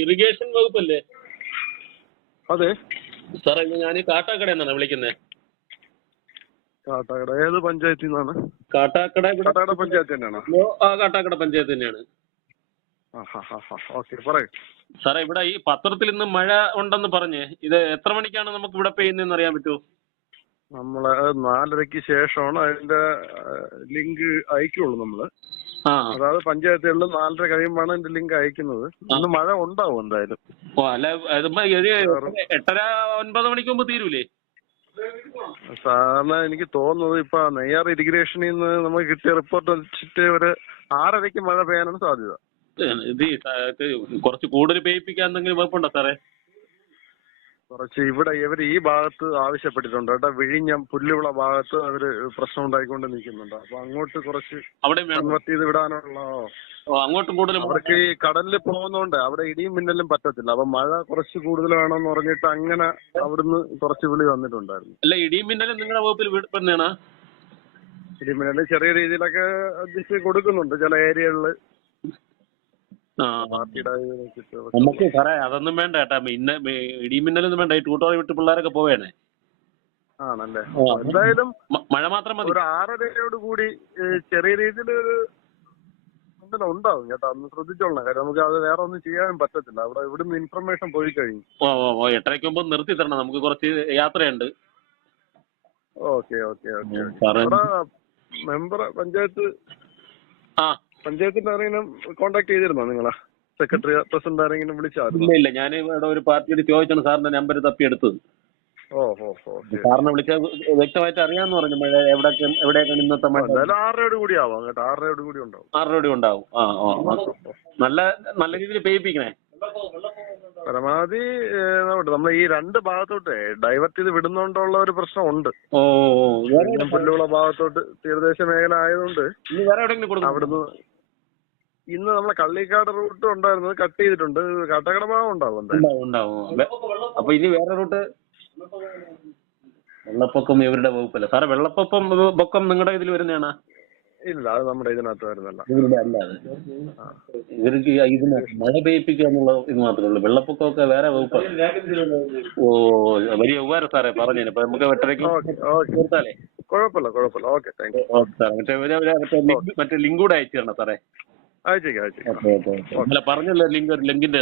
Irrigation വകുപ്പല്ലേ? അതെ സാറേ, ഞാൻ കാട്ടാക്കടയിൽ നിന്നാണ് വിളിക്കുന്നത്. കാട്ടാക്കട ഏത് പഞ്ചായത്തിൽ നിന്നാണ്? കാട്ടാക്കട കാട്ടാക്കട പഞ്ചായത്ത് തന്നെയാണോ? കാട്ടാക്കട പഞ്ചായത്ത് തന്നെയാണ്. ഓക്കെ പറയൂ. സാറേ, ഇവിടെ ഈ പത്രത്തിൽ ഇന്ന് മഴ ഉണ്ടെന്ന് പറഞ്ഞ് ഇത് എത്ര മണിക്കാണ് നമുക്ക് ഇവിടെ പെയ്യുന്നതെന്ന് അറിയാൻ പറ്റുമോ? നമ്മള് 4:30-ക്ക് ശേഷമാണ് അതിന്റെ ലിങ്ക് അയക്കുള്ളൂ നമ്മള്. അതായത് പഞ്ചായത്തുകളിൽ 4:30 കഴിയുമ്പോഴാണ് അതിന്റെ ലിങ്ക് അയക്കുന്നത്. ഇന്ന് മഴ ഉണ്ടാവും എന്തായാലും. അല്ല, 8:30-9 മണിക്ക് മുമ്പ് തീരൂലേ? സാറിന് എനിക്ക് തോന്നുന്നത് ഇപ്പൊ നെയ്യാർ ഇറിഗേഷനിൽ നിന്ന് നമുക്ക് കിട്ടിയ റിപ്പോർട്ട് വെച്ചിട്ട് ഒരു 6:30-ക്ക് മഴ പെയ്യാനാണ് സാധ്യത. ഇത് കുറച്ച് കൂടുതൽ പെയ്യിപ്പിക്കാൻ എന്തെങ്കിലും വകുപ്പുണ്ടോ സാറേ? കുറച്ച് ഇവിടെ ഇവര് ഈ ഭാഗത്ത് ആവശ്യപ്പെട്ടിട്ടുണ്ട് കേട്ടോ. വിഴിഞ്ഞം പുല്ലുവിള ഭാഗത്ത് അവര് പ്രശ്നം ഉണ്ടായിക്കൊണ്ട് നിൽക്കുന്നുണ്ട്. അപ്പൊ അങ്ങോട്ട് കുറച്ച് കൺവെർട്ട് ചെയ്ത് വിടാനുള്ള അങ്ങോട്ടും കൂടുതൽ അവർക്ക് ഈ കടലിൽ പോകുന്നോണ്ട് അവിടെ ഇടിയും മിന്നലും പറ്റത്തില്ല. അപ്പൊ മഴ കുറച്ച് കൂടുതൽ വേണമെന്ന് പറഞ്ഞിട്ട് അങ്ങനെ അവിടുന്ന് കുറച്ച് വിളി വന്നിട്ടുണ്ടായിരുന്നു. അല്ല, ഇടിയും മിന്നലും നിങ്ങളുടെ വകുപ്പിൽ പെടുന്നതാണ്? ഇടിയും മിന്നലും ചെറിയ രീതിയിലൊക്കെ അഡ്ജസ്റ്റ് കൊടുക്കുന്നുണ്ട് ചില ഏരിയകളില്. നമുക്ക് സാറേ അതൊന്നും വേണ്ട കേട്ടാ. ഇടിയും മിന്നലൊന്നും വേണ്ട. ഈ ട്യൂട്ടോറിയൽ വിട്ട് പിള്ളേരൊക്കെ പോവേണേ. ആണല്ലേ? എന്തായാലും മഴ മാത്രം മതി. ഒരു 6:30-യോട് കൂടി ചെറിയ രീതിയിൽ ഉണ്ടാവും കേട്ടോ. അന്ന് ശ്രദ്ധിച്ചോളണം. കാര്യം നമുക്ക് അത് വേറെ ഒന്നും ചെയ്യാനും പറ്റത്തില്ല. അവിടെ ഇവിടുന്ന് ഇൻഫർമേഷൻ പോയി കഴിഞ്ഞു. 8:30-ക്ക് മുമ്പ് നിർത്തി തരണം. നമുക്ക് കുറച്ച് യാത്രയുണ്ട്. ഓക്കെ മെമ്പർ പഞ്ചായത്തിന്റെ ആരെങ്കിലും കോണ്ടാക്ട് ചെയ്തിരുന്നോ നിങ്ങളെ? സെക്രട്ടറി പ്രസിഡന്റ് ആരെങ്കിലും വിളിച്ചായിരുന്നു? ഇല്ല, ഞാൻ ഇവിടെ ഒരു പാർട്ടിയോട് ചോദിച്ചാണ് സാറിന്റെ നമ്പർ തപ്പിയെടുത്തത്. സാറിനെ വിളിച്ച വ്യക്തമായിട്ട് അറിയാന്ന് പറഞ്ഞു മഴ എവിടെയൊക്കെയാണ് ഇന്നത്തെ മഴ. 6:30-യോട് കൂടി ആവാം കേട്ടോ. 6:30-യോട് കൂടി ഉണ്ടാവും. 6:30 ഉണ്ടാവും. നല്ല രീതിയിൽ പെയ്യിപ്പിക്കണേ. പരമാവധി നമ്മൾ ഈ രണ്ട് ഭാഗത്തോട്ട് ഡൈവേർട്ട് ചെയ്ത് വിടുന്നോണ്ടുള്ള ഒരു പ്രശ്നമുണ്ട്. പുല്ലുള്ള ഭാഗത്തോട്ട് തീരദേശ മേഖല ആയതുകൊണ്ട് അവിടുന്ന് ഇന്ന് നമ്മളെ കള്ളിക്കാട് റൂട്ട് ഉണ്ടായിരുന്നത് കട്ട് ചെയ്തിട്ടുണ്ട്. കാട്ടാക്കട ഭാഗം ഉണ്ടാവും. അപ്പൊ ഇനി വേറെ റൂട്ട് വെള്ളപ്പൊക്കം ഇവരുടെ വകുപ്പല്ല സാറേ. വെള്ളപ്പൊക്കം നിങ്ങളുടെ ഇതിൽ വരുന്നതാണ്? ഇല്ല, അത് നമ്മുടെ ഇതിനകത്ത് വരുന്നല്ല. ഇവർക്ക് ഇതിനകത്ത് മഴ പെയ്യിപ്പിക്കുക എന്നുള്ള ഇത് മാത്രമേ ഉള്ളൂ. വെള്ളപ്പൊക്കമൊക്കെ വേറെ വകുപ്പാണ്. വലിയ ഉപകാരം സാറേ പറഞ്ഞു. അപ്പൊ നമുക്ക് 8:30-ക്ക് തീർത്താലേ കുഴപ്പമില്ല. Okay, thank you. മറ്റേ ലിങ്ക് കൂടെ അയച്ചു തരണം സാറേ. അയച്ചേക്കാം. പറഞ്ഞല്ലോ ലിങ്കിന്റെ